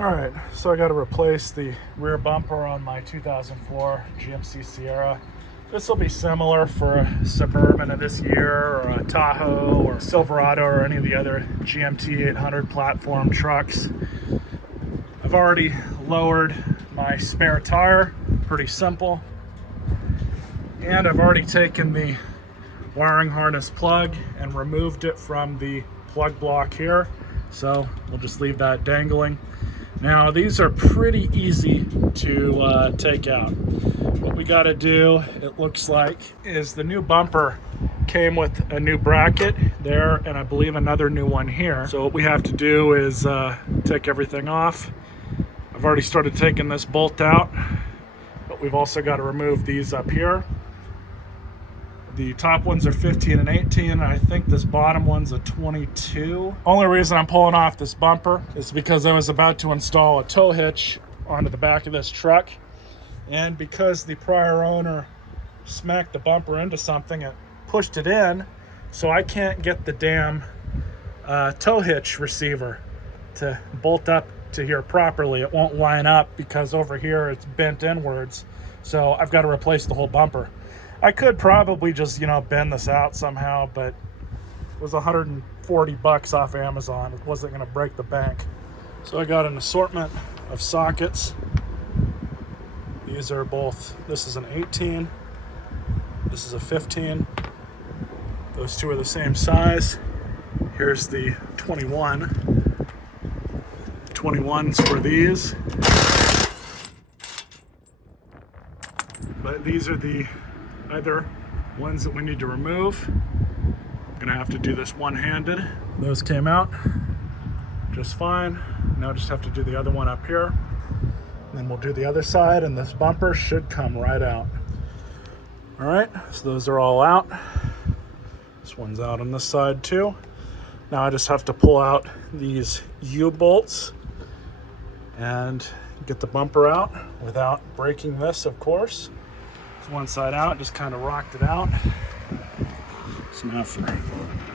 All right, so I got to replace the rear bumper on my 2004 GMC Sierra. This will be similar for a Suburban of this year, or a Tahoe, or Silverado, or any of the other GMT 800 platform trucks. I've already lowered my spare tire, pretty simple. And I've already taken the wiring harness plug and removed it from the plug block here. So we'll just leave that dangling. Now these are pretty easy to take out. What we got to do, it looks like, is the new bumper came with a new bracket there, and I believe another new one here. So what we have to do is take everything off. I've already started taking this bolt out, but we've also got to remove these up here. The top ones are 15 and 18, and I think this bottom one's a 22. Only reason I'm pulling off this bumper is because I was about to install a tow hitch onto the back of this truck, and because the prior owner smacked the bumper into something, it pushed it in, so I can't get the damn tow hitch receiver to bolt up to here properly. It won't line up because over here it's bent inwards, so I've got to replace the whole bumper. I could probably just, bend this out somehow, but it was 140 bucks off Amazon. It wasn't going to break the bank. So I got an assortment of sockets. These are both, this is an 18, this is a 15. Those two are the same size. Here's the 21. 21s for these. But these are the other ones that we need to remove. I'm gonna have to do this one-handed. Those came out just fine. Now I just have to do the other one up here. And then we'll do the other side, and this bumper should come right out. All right, so those are all out. This one's out on this side too. Now I just have to pull out these U-bolts and get the bumper out without breaking this, of course. One side out, just kind of rocked it out. So now for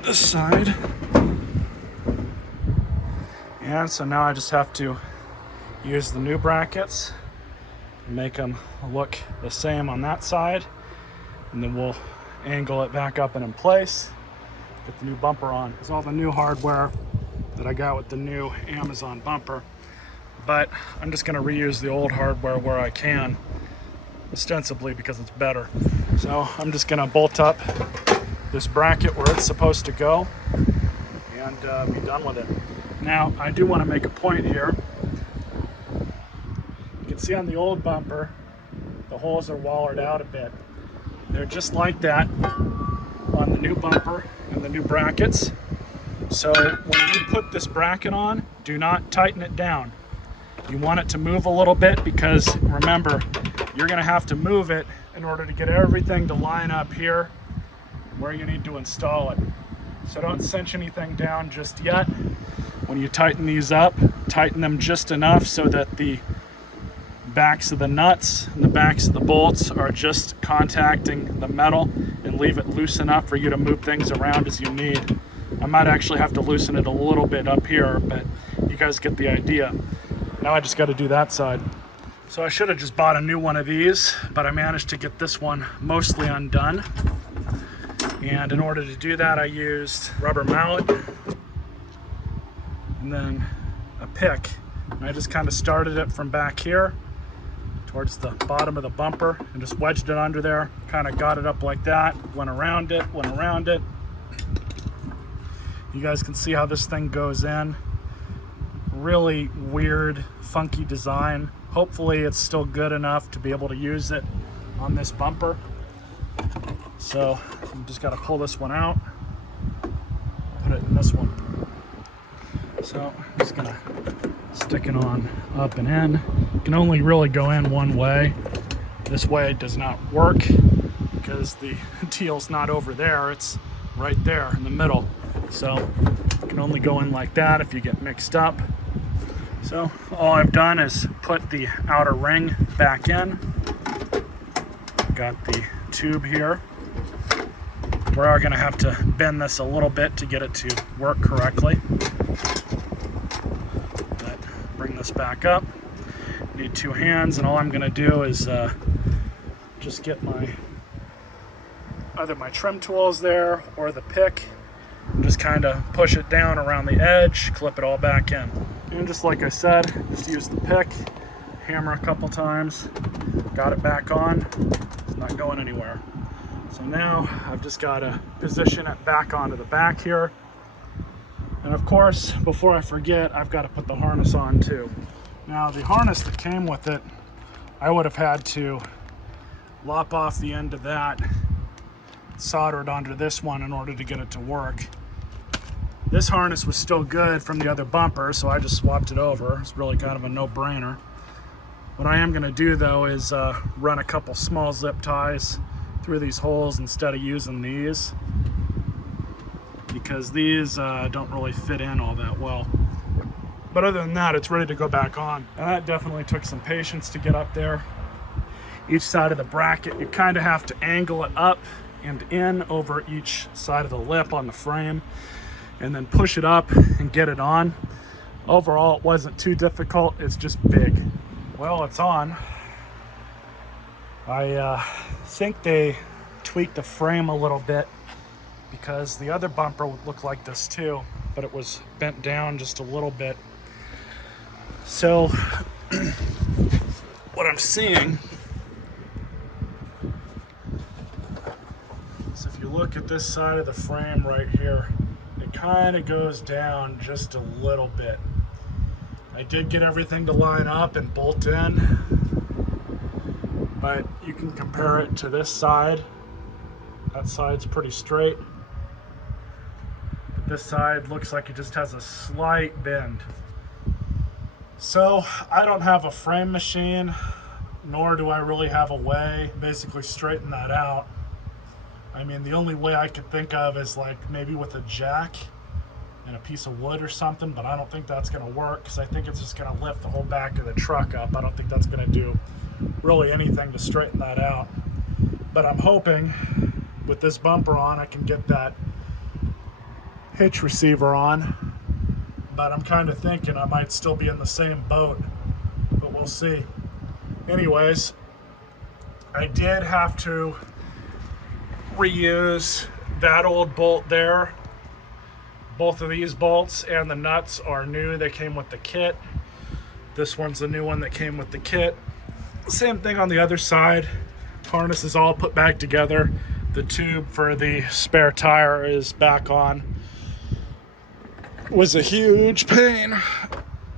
this side. And so now I just have to use the new brackets and make them look the same on that side. And then we'll angle it back up and in place. Get the new bumper on. It's all the new hardware that I got with the new Amazon bumper. But I'm just gonna reuse the old hardware where I can, ostensibly because it's better. So I'm just gonna bolt up this bracket where it's supposed to go and be done with it. Now I do want to make a point here. You can see on the old bumper the holes are wallered out a bit. They're just like that on the new bumper and the new brackets. So when you put this bracket on, do not tighten it down. You want it to move a little bit because, remember, you're going to have to move it in order to get everything to line up here where you need to install it. So don't cinch anything down just yet. When you tighten these up, tighten them just enough so that the backs of the nuts and the backs of the bolts are just contacting the metal, and leave it loose enough for you to move things around as you need. I might actually have to loosen it a little bit up here, but you guys get the idea. Now I just got to do that side. So I should have just bought a new one of these, but I managed to get this one mostly undone. And in order to do that, I used rubber mallet and then a pick. And I just kind of started it from back here towards the bottom of the bumper and just wedged it under there, kind of got it up like that, went around it. You guys can see how this thing goes in. Really weird, funky design. Hopefully it's still good enough to be able to use it on this bumper. So I'm just got to pull this one out, put it in this one. So I'm just gonna stick it on up and in. You can only really go in one way. This way does not work because the deal's not over there, it's right there in the middle. So you can only go in like that if you get mixed up. So all I've done is put the outer ring back in. Got the tube here. We are going to have to bend this a little bit to get it to work correctly. But bring this back up. Need 2 hands, and all I'm going to do is just get either my trim tools there or the pick, and just kind of push it down around the edge, clip it all back in. And just like I said, just use the pick, hammer a couple times, got it back on, it's not going anywhere. So now I've just got to position it back onto the back here. And of course, before I forget, I've got to put the harness on too. Now the harness that came with it, I would have had to lop off the end of that, solder it onto this one in order to get it to work. This harness was still good from the other bumper, so I just swapped it over. It's really kind of a no-brainer. What I am going to do though is run a couple small zip ties through these holes instead of using these, because these don't really fit in all that well. But other than that, it's ready to go back on. And that definitely took some patience to get up there. Each side of the bracket, you kind of have to angle it up and in over each side of the lip on the frame, and then push it up and get it on. Overall, it wasn't too difficult, it's just big. Well, it's on. I think they tweaked the frame a little bit, because the other bumper would look like this too, but it was bent down just a little bit. So what I'm seeing is, if you look at this side of the frame right here, it kind of goes down just a little bit. I did get everything to line up and bolt in, but you can compare it to this side. That side's pretty straight. This side looks like it just has a slight bend. So I don't have a frame machine, nor do I really have a way to basically straighten that out. I mean, the only way I could think of is like maybe with a jack and a piece of wood or something, but I don't think that's gonna work, because I think it's just gonna lift the whole back of the truck up. I don't think that's gonna do really anything to straighten that out. But I'm hoping with this bumper on, I can get that hitch receiver on. But I'm kind of thinking I might still be in the same boat, but we'll see. Anyways, I did have to reuse that old bolt there. Both of these bolts and the nuts are new. They came with the kit. This one's the new one that came with the kit. Same thing on the other side. Harness is all put back together. The tube for the spare tire is back on. It was a huge pain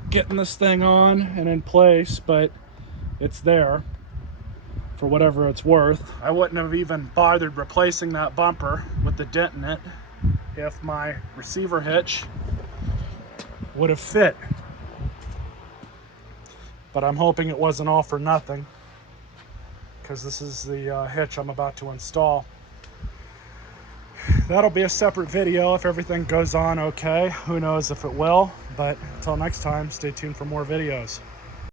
getting this thing on and in place, but it's there for whatever it's worth. I wouldn't have even bothered replacing that bumper with the dent in it if my receiver hitch would have fit. But I'm hoping it wasn't all for nothing, because this is the hitch I'm about to install. That'll be a separate video if everything goes on okay. Who knows if it will, but until next time, stay tuned for more videos.